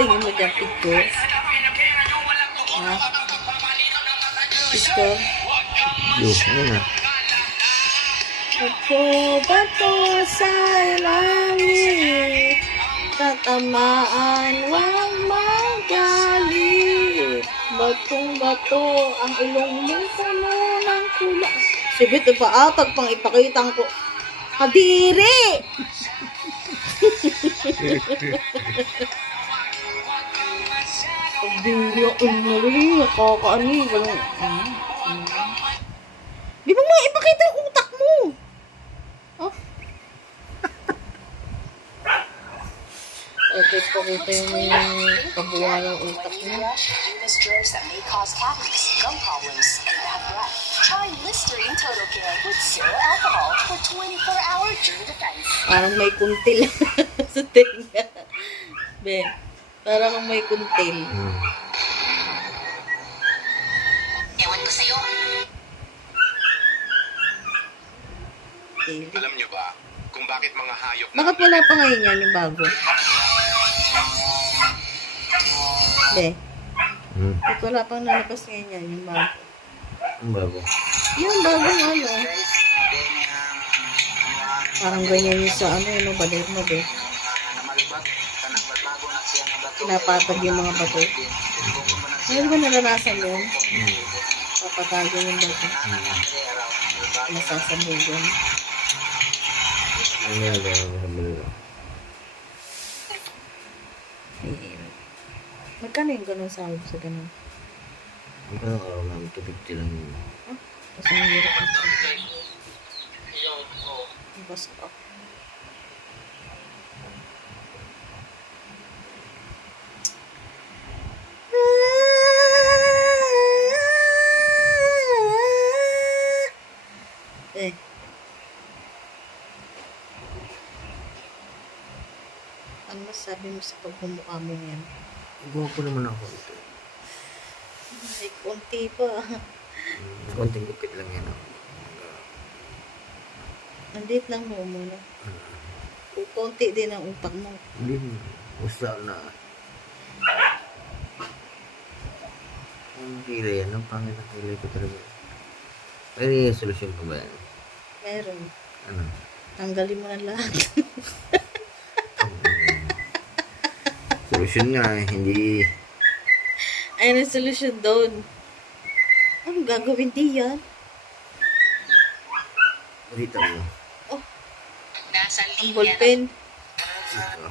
Tingin mo dyan, picture. Ha? Picture? Ano na? Ako bato sa langit, tatamaan wag magalit. Batong bato ang ilong mo puno ng kulay. Sige, ito pa atag pang ipakitang ko. Kadiri! Kadiri ang inari. Nakakaani. Di ba mga ipakita yung utak mo? Oh. Okay, pakita yung kabuuan ng utak mo. Venous germs that may cause cavities, gum problems, and bad breath. Try Listerine Total Care with zero alcohol for 24-hour germ defense. Parang may kuntil sa tenga. Be, parang may kuntil. Ewan ko sa'yo. Okay. Alam niyo ba kung bakit mga hayop Bakit wala pa ngayon yan yung bago? Be, bakit wala pang nalabas ngayon yan yung bago? Ang bago. Yung bagong ano. Parang ganyan yung sa ano yun, balir mo be. Pinapatag yung mga bato. Ngayon ba naranasan yun? Papatagan yung bato. Nasasabugan. Ano yan? Magkano yung ganun sahod sa ganun? Ang parang araw namin, 250 lang yun. Kasi ang hirap ang basta ako. Eh. Ano masabi mo sa pagmumukha mo yan? Gwapo naman ako ito. Ay, konti pa. Konting gupit lang yan ako. Nandit lang mo muna. Konti din ang utak mo. Hindi mo. Basta na. Ang kilay yan. Ang pangit ang kilay ko talaga. Ay, solusyon pa ba yan? Meron. Ano? Tanggalin mo na lahat. Solusyon nga, hindi. Ayun ang solusyon doon. Anong gagawin di yan? Dito mo. Nasa Ang ballpen. Dito.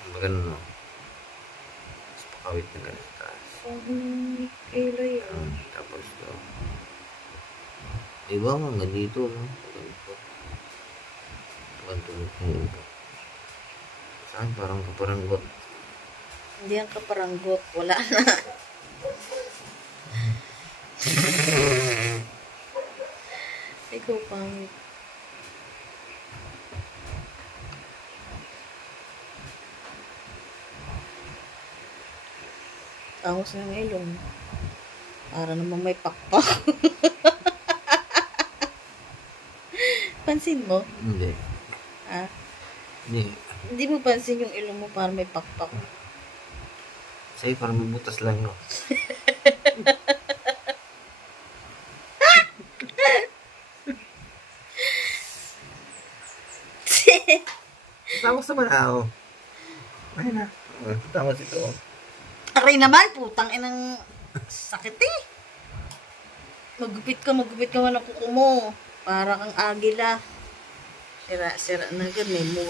Ang bagano no. Tapos pakawit na ganun sa taas. Ilay ah. Tapos ito. Iba nga, hanggang dito no. Ganito. Ganito mo. Saan parang kaparanggot. Hindi ang kaparanggot. Wala na. Ikaw pangit. Tangos ng ilong. Para naman may pakpak. Pansin mo? Hindi. Ha? Hindi. Hindi mo pansin yung ilong mo para may pakpak. Sa'yo parang may butas lang no. Tangos naman ako. Ayun na. Tangos ito. Aray naman, putang inang sakit eh. Magupit ka man ang kuko mo. Para kang agila. Sira na ganun, may